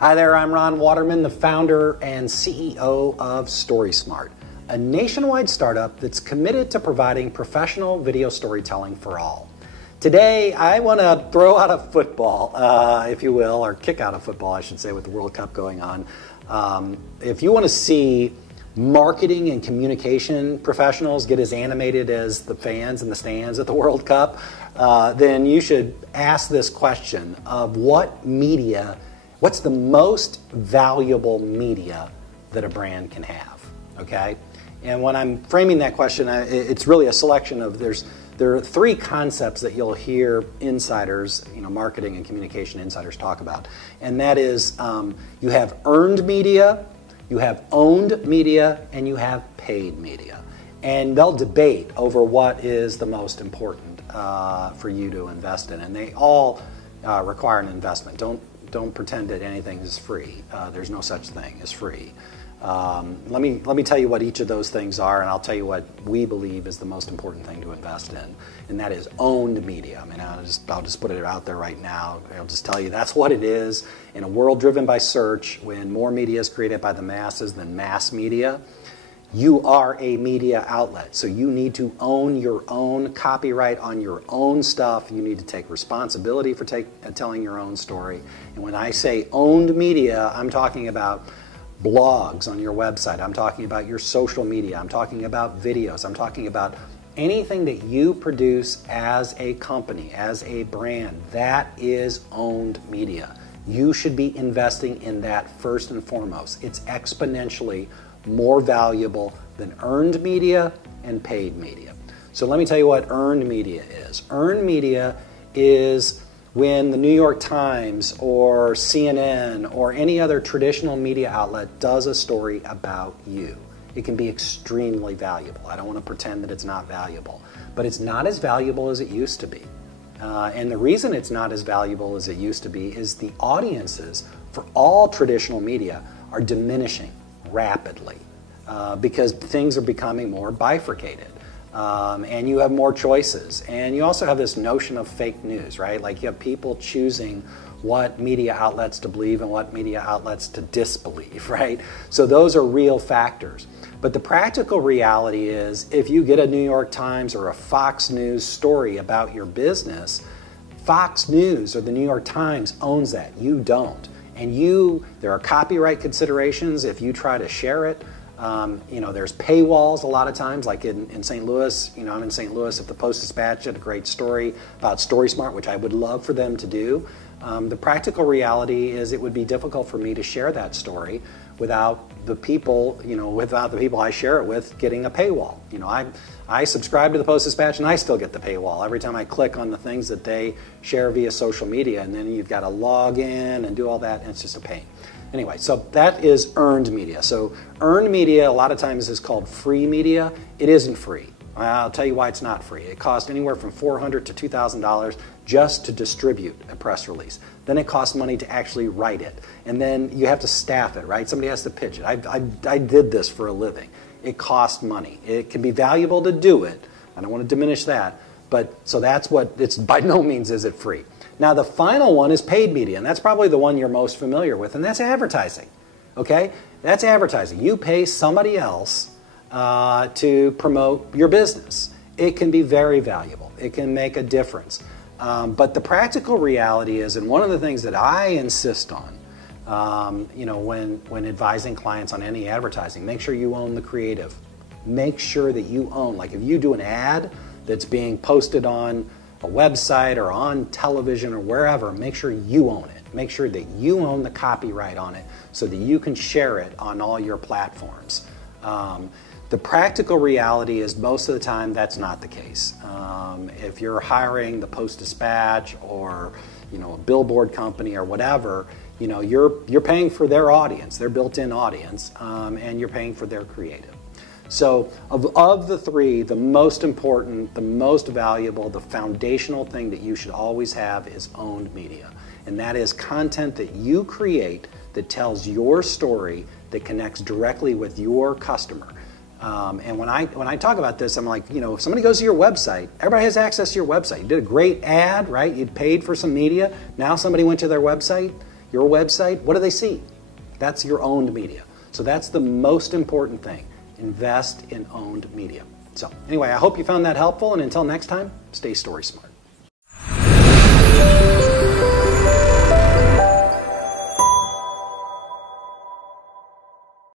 Hi there, I'm Ron Watermon, the founder and CEO of STORYSMART, a nationwide startup that's committed to providing professional video storytelling for all. Today, I want to throw out a football, if you will, or kick out a football, I should say, with the World Cup going on. If you want to see marketing and communication professionals get as animated as the fans in the stands at the World Cup, then you should ask this question of what's the most valuable media that a brand can have, okay? And when I'm framing that question, it's really a selection of, there are three concepts that you'll hear insiders, marketing and communication insiders talk about. And that is, you have earned media, you have owned media, and you have paid media. And they'll debate over what is the most important for you to invest in. And they all require an investment. Don't pretend that anything is free. There's no such thing as free. Let me tell you what each of those things are, and I'll tell you what we believe is the most important thing to invest in, and that is owned media. I mean, I'll just put it out there right now. I'll just tell you that's what it is. In a world driven by search, when more media is created by the masses than mass media, you are a media outlet, so you need to own your own copyright on your own stuff. You need to take responsibility for telling your own story. And when I say owned media, I'm talking about blogs on your website. I'm talking about your social media. I'm talking about videos. I'm talking about anything that you produce as a company, as a brand. That is owned media. You should be investing in that first and foremost. It's exponentially more valuable than earned media and paid media. So let me tell you what earned media is. Earned media is when the New York Times or CNN or any other traditional media outlet does a story about you. It can be extremely valuable. I don't want to pretend that it's not valuable, but it's not as valuable as it used to be. And the reason it's not as valuable as it used to be is the audiences for all traditional media are diminishing rapidly because things are becoming more bifurcated. And you have more choices. And you also have this notion of fake news, right? Like you have people choosing what media outlets to believe and what media outlets to disbelieve, right? So those are real factors. But the practical reality is if you get a New York Times or a Fox News story about your business, Fox News or the New York Times owns that. You don't. And there are copyright considerations if you try to share it. There's paywalls a lot of times, like in St. Louis. I'm in St. Louis. If the Post-Dispatch had a great story about STORYSMART, which I would love for them to do, the practical reality is it would be difficult for me to share that story without the people, I share it with getting a paywall. I subscribe to the Post-Dispatch and I still get the paywall every time I click on the things that they share via social media, and then you've got to log in and do all that, and it's just a pain. Anyway, so that is earned media. So earned media a lot of times is called free media. It isn't free. I'll tell you why it's not free. It costs anywhere from $400 to $2,000 just to distribute a press release. Then it costs money to actually write it. And then you have to staff it, right? Somebody has to pitch it. I did this for a living. It costs money. It can be valuable to do it. I don't want to diminish that. So that's by no means is it free. Now the final one is paid media, and that's probably the one you're most familiar with, and that's advertising. Okay? That's advertising. You pay somebody else to promote your business. It can be very valuable. It can make a difference. But the practical reality is, and one of the things that I insist on, when advising clients on any advertising, make sure you own the creative. Make sure that you own, like if you do an ad that's being posted on a website or on television or wherever, make sure you own it. Make sure that you own the copyright on it so that you can share it on all your platforms. The practical reality is most of the time that's not the case. If you're hiring the Post-Dispatch or a billboard company or whatever, you're paying for their audience, their built-in audience, and you're paying for their creative. So of the three, the most important, the most valuable, the foundational thing that you should always have is owned media. And that is content that you create that tells your story, that connects directly with your customer. And when I talk about this, I'm like, if somebody goes to your website, everybody has access to your website. You did a great ad, right? You paid for some media. Now somebody went to their website. Your website, what do they see? That's your owned media. So that's the most important thing. Invest in owned media. So anyway, I hope you found that helpful, and until next time, stay story smart.